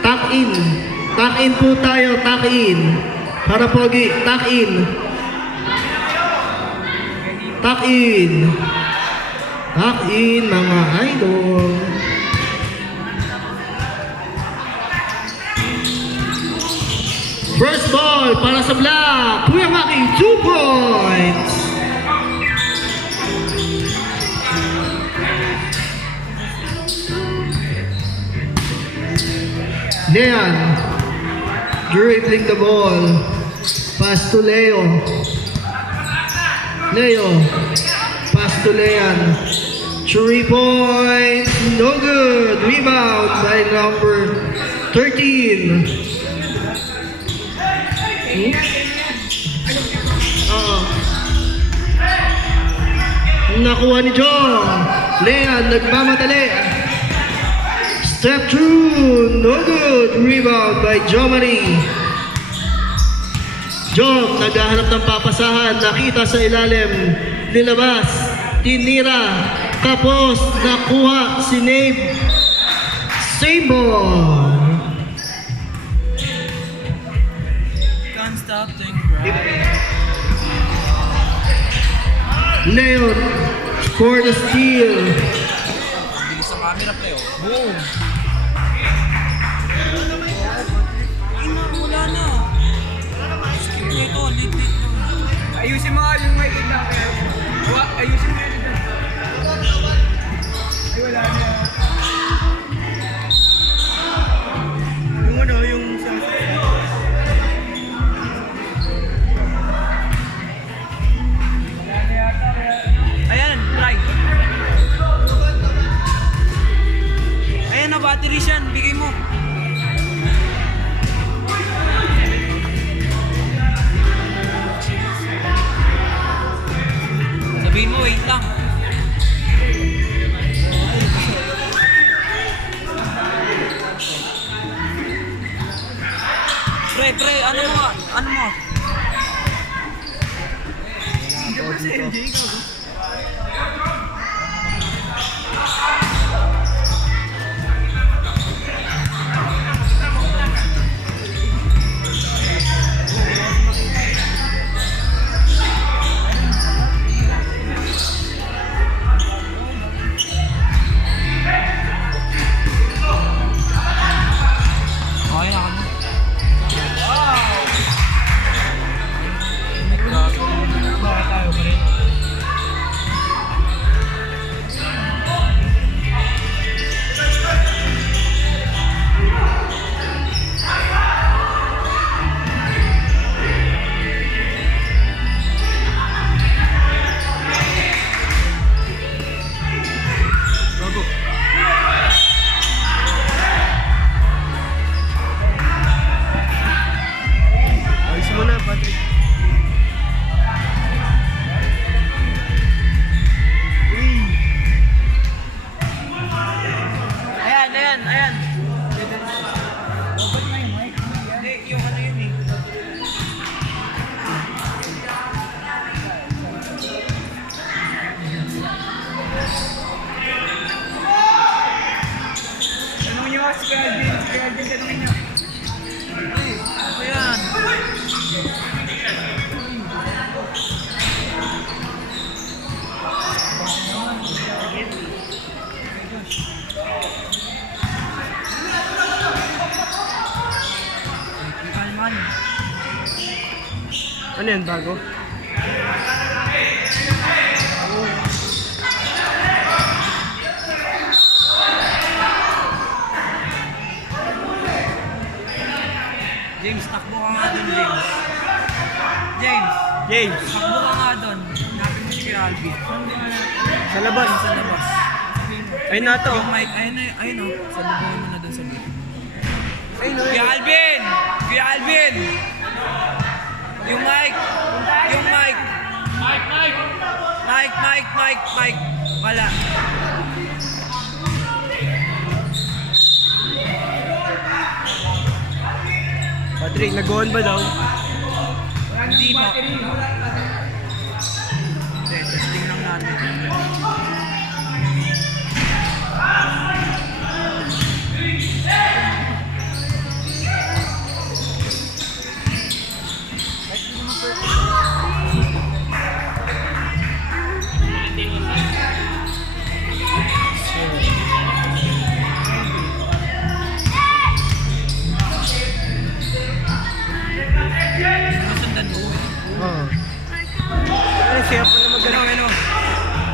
Tuck in. Tuck in po tayo, tuck in. Para pogi, tuck in. Tuck in. Tuck in, mga idol. First ball para sa Black. Kuya Maki, 2 points. Leon, dribbling the ball. Pass to Leo. Leo, pass to Leon. 3 points, no good. Rebound by number 13. Nakuha ni John. Leon, nagmamadali. Step through, no good. Rebound by John Marie. John, naghahanap ng papasahan. Nakita sa ilalim. Nilabas. Tinira. Tapos, nakuha si Nate. Same ball. Can't stop thinking right. Leon, score the steal. Bilis sa camera play, oh. Boom! Wala na. Skip na ito, lit na. Ayusin mo nga yung may tignan. Ayusin mo yung tignan. Ay, wala na. Yung ano, yung sa... Ayan, try. Ayan na, battery siyan. Bigay mo. Sabihin mo, wait lang. Pre, ano mo? Ano mo? Hindi pa si LJ, ikaw. Okay na kami. Baka tayo pa rin. Bago. Ayusin mo na, Patrick. Ayan. Hindi, yung ano yun eh. Tanungin niyo nga si Alvin. Si Alvin, tanungin niyo. Ayan. Kalman. Ano yan, bago? James, takbo ka nga dun, James. James, James, takbo ka nga dun. Hanapin mo si Kuya Alvin. sa labas. Sa labas. Ayun na to. Yung mic, ayun o. Sa lubuhan mo na dun sa loob. Ayun na. Kuya Alvin! Kuya Alvin! Yung mic! Yung mic! Mic! Wala. Patrick, nag-on ba daw? Hindi pa. Hindi, testing lang natin.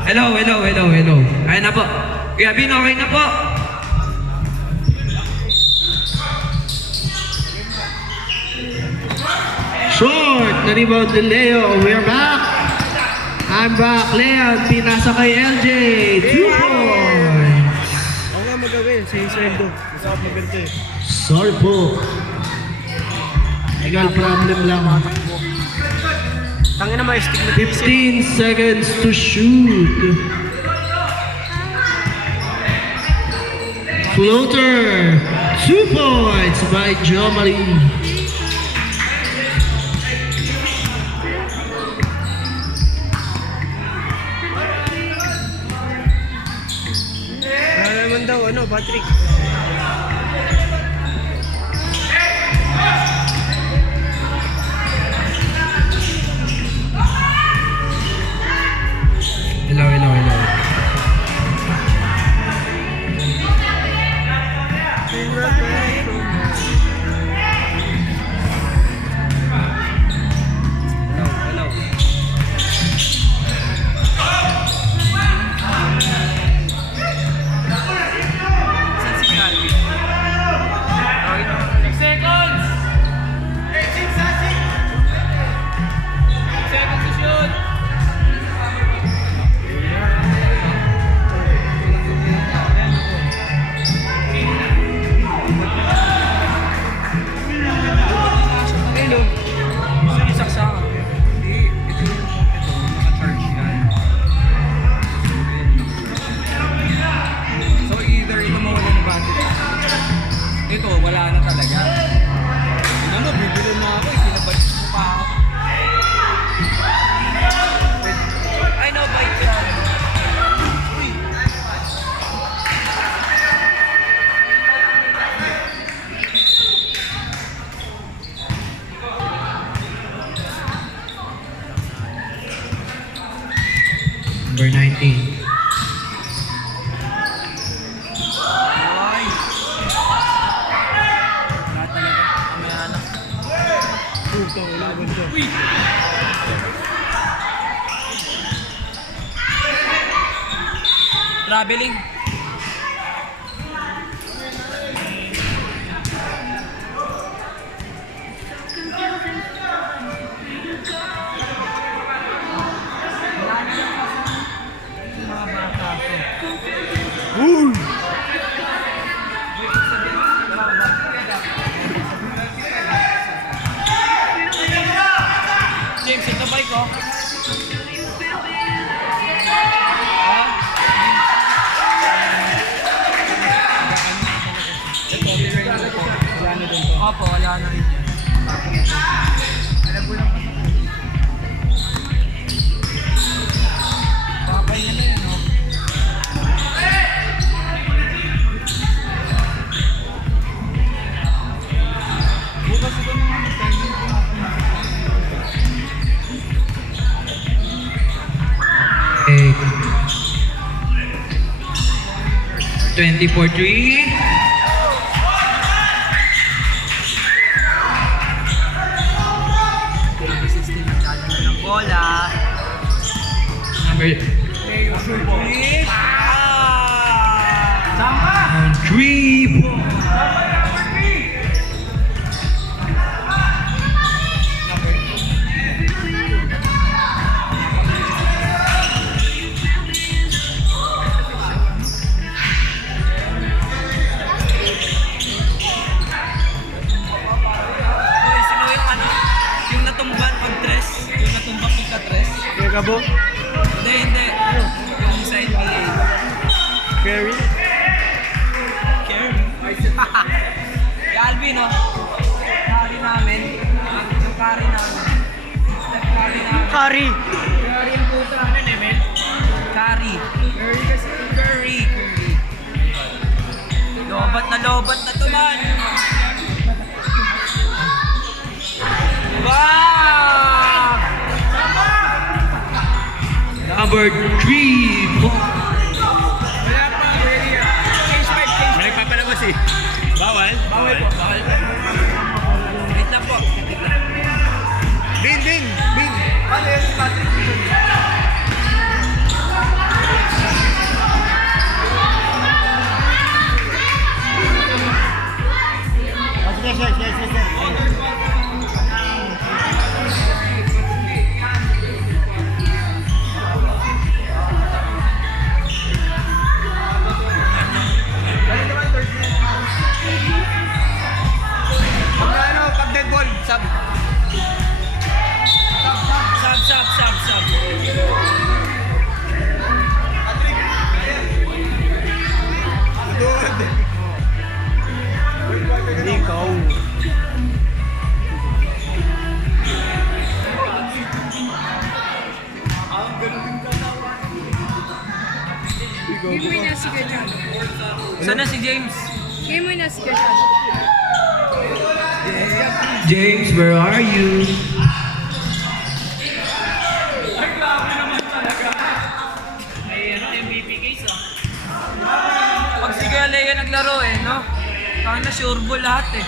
Hello. Ayun na po. Kuya Bin, okay na po. Short na rebound ni Leo. We're back. I'm back. Leon, pinasa kay LJ. 2 points. Ako nga magagawin, sa sweldo. Gusto ko maganda eh. Sorry po. Legal problem lang. Tangin na ma-stick na 15 seconds to shoot. Floater. 2 points by Jo Marie. Wala naman daw, Patrick. Hello. Ito, wala na talaga. Tingnan mo, bibili na ako, ikinabalik mo pa ako. I know, bite yan. Uy! Number 19. Traveling. James, ito bike ko. Opo, wala na rin yan. Alam mo lang. Papay na yan, no? Bukas ito naman ang timing. 24-3. Bola. Number Samba! 3 po. Yung natumban pag-tres. Yung natumban pagka-tres. Kaya ka bo? Hindi. Yung sa NBA. Carry? Yung Alvin, no? Carry namin. Yung carry namin. Step carry namin. Curry! Carry yung puta. Ano namin? Carry. Curry kasi. Curry. Lobat na to, man. Wow! Number 3 po. Wala pa, ready ah. Change 5. May papalabas eh. Bawal? Bawal po. Wait na po. Bin! Ano yun si Patrick? Game mo na si Gajan. Sana si James. Game mo na si Gajan. James, where are you? Pag si Galea naglaro eh, no? Kaya na sure ball lahat eh.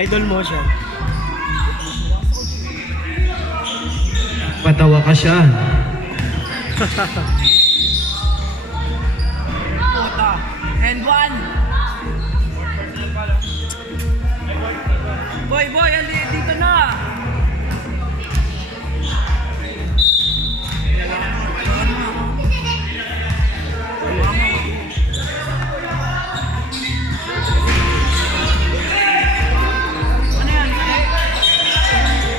Idol mo siya. Patawa ka siya. Puta. And one. Boy, ali dito na. Ano yan?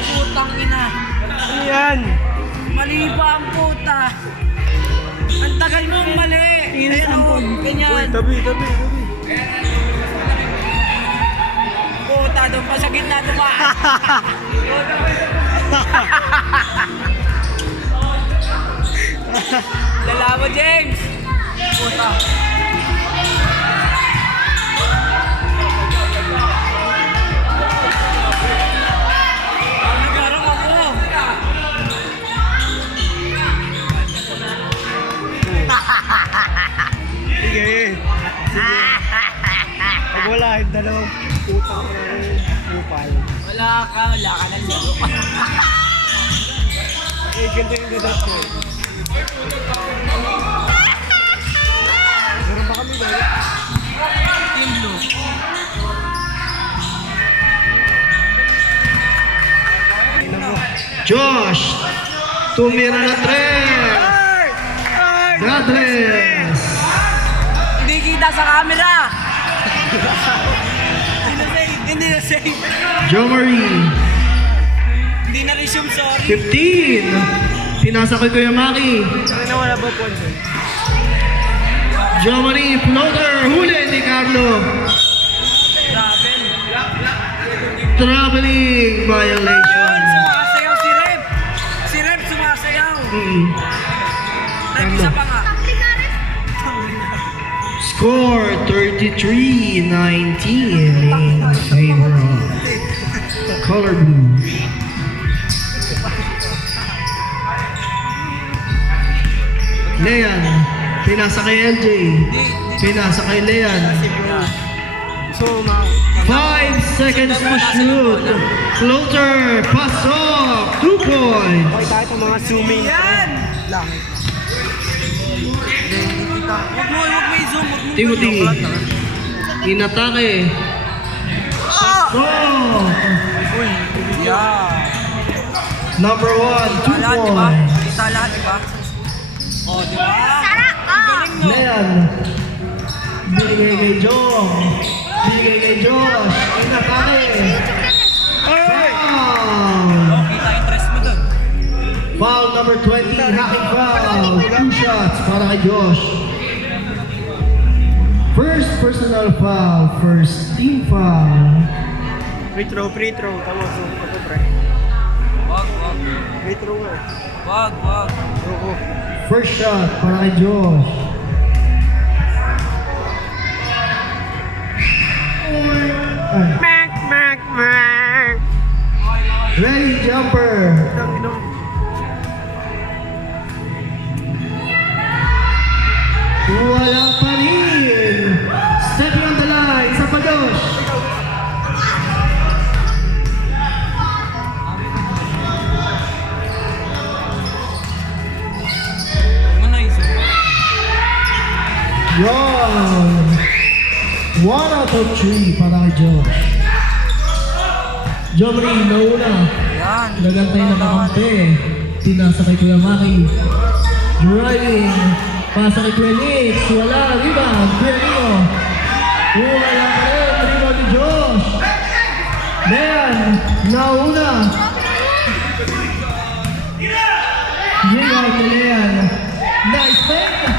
Putang ina. Ano yan? Mali ba ang puta? Ang tagal mong mali. Ayan o, ganyan. Tabi. Puta, doon pa sa gitna dumaan. Lalaban, James. Puta. Nagkarang ako. Sige. Pag wala, dalawang putang upal. Wala ka ng laro. Eh, ganito yung gadat ko. Meron ba kami gadat? Team Blue. Josh, tumira na 3. Godless. Hindi kita sa camera. Hindi na save. Joe Marie, Hindi na resume, sorry. 15. Pinasa kay Kuya Maki. Ano wala ba po? Joe Marie, floater. Huli ni Carlo. Travel. Traveling violation. Sumasayaw si Rep. Si Rep sumasayaw. Nag-isa pa nga. Score 33-19 in favor of Color Blue. Leon, pinasa kay LJ. Pinasa kay Leon. So, 5 seconds to shoot. Floater, pass off. 2 points. okay tayo itong mga zooming. Yan! Lang. Huwag mo i-zoom. Timothy, inatake. Pass off. Yeah. Number 1, 2 Kita lahat, di ba? points. Kita lahat, di ba? Oh, di ba? Ang galing mo. Leon, binigay kay Jong. Binigay kay Josh. Inatake. Foul. Oh, kita interest mo dun. Foul number 20, hacking foul. 2 shots para kay Josh. First personal foul, first team foul. Free throw. Tama, zoom ako, pre. Wag. Free throw nga. Wag. Oo. First shot para kay Josh. Ay. Ready, jumper. Wala pa rin. Stepping on the line, isa pa Josh. Huwag mo na i-zoom. Yon. 1 out of 3 para kay Josh. Jomri, nauna. Yan. Nagantay na kakampi. Tinasa kay Kuya Maki. Driving. Pasa kay Kuya Nix. Wala. Rebound. Kuya Nino. Wala pa rin. Rebound ni Josh. Leon. Nauna. Diego Pelean. Nice pass.